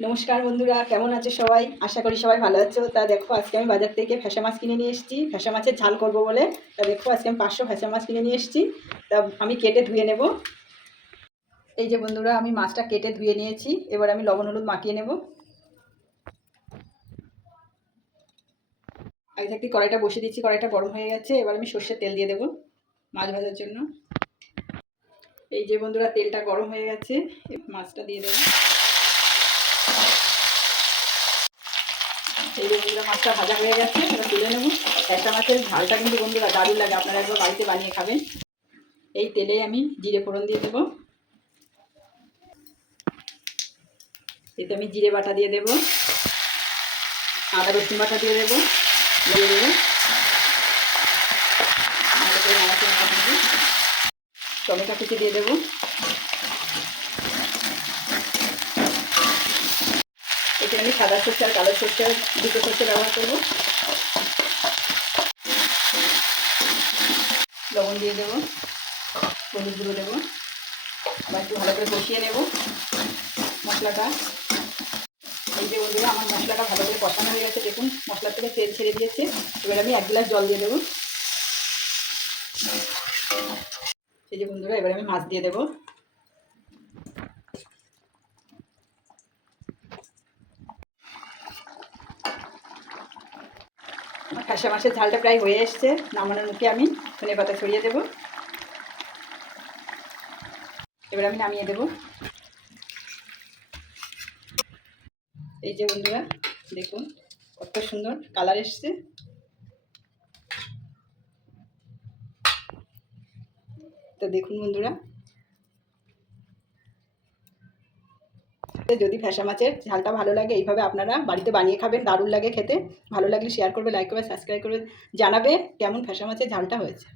নমস্কার বন্ধুরা, কেমন আছো সবাই? আশা করি সবাই ভালো আছো। তা দেখো, আজকে আমি বাজার থেকে ফ্যাসা মাছ কিনে নিয়ে এসেছি, ফ্যাসা মাছের ঝাল করব বলে। তা দেখো, আজকে আমি 500 ফ্যাসা মাছ কিনে নিয়ে এসেছি। তা আমি কেটে ধুয়ে নেব। এই যে বন্ধুরা, আমি মাছটা কেটে ধুয়ে নিয়েছি। এবার আমি লবণ হলুদ মাখিয়ে নেব। আগে থেকে কড়াইটা বসিয়ে দিচ্ছি, কড়াইটা গরম হয়ে গেছে। এবার আমি সর্ষের তেল দিয়ে দেবো মাছ ভাজার জন্য। এই যে বন্ধুরা, তেলটা গরম হয়ে গেছে, মাছটা দিয়ে দেবো। এই যে বন্ধুরা, মাছটা ভাজা হয়ে গেছে, এবার তুলে নেব। ফ্যাসা মাছের ঝালটা কিন্তু বন্ধুরা দারুণ লাগে, আপনারা একবার বাড়িতে বানিয়ে খাবেন। এই তেলে আমি জিরে ফোড়ন দিয়ে দেবো। এতে আমি জিরে বাটা দিয়ে দেবো, আদা রসুন বাটা দিয়ে দেবো, দিয়ে দেবো টমেটো কুচি দিয়ে দেবো। এতে আমি সাদা সর্ষে আর কালো সর্ষে দুটো সর্ষে ব্যবহার করবো। লবণ দিয়ে দেবো, হলুদ গুঁড়ো দেবো। আবার একটু ভালো করে কষিয়ে নেব মশলাটা। এই যে বন্ধুরা, আমার মশলাটা ভালো করে কষানো হয়ে গেছে, দেখুন মশলা থেকে তেল ছেড়ে দিয়েছে। এবার আমি 1 গ্লাস জল দিয়ে দেবো। এই যে বন্ধুরা, এবার আমি মাছ দিয়ে দেবো। ফ্যাসা মাছের ঝালটা প্রায় হয়ে এসছে, নামানোর মুখে আমি ধনে পাতা ছড়িয়ে দেবো। এবার আমি নামিয়ে দেবো। এই যে বন্ধুরা, দেখুন কত সুন্দর কালার এসছে। তো দেখুন বন্ধুরা, যদি ফ্যাসা মাছের ঝালটা ভালো লাগে, এইভাবে আপনারা বাড়িতে বানিয়ে খাবেন, দারুণ লাগে খেতে। ভালো লাগলে শেয়ার করবে, লাইক করবে, সাবস্ক্রাইব করবে, জানাবে কেমন ফ্যাসা মাছের ঝালটা হয়েছে।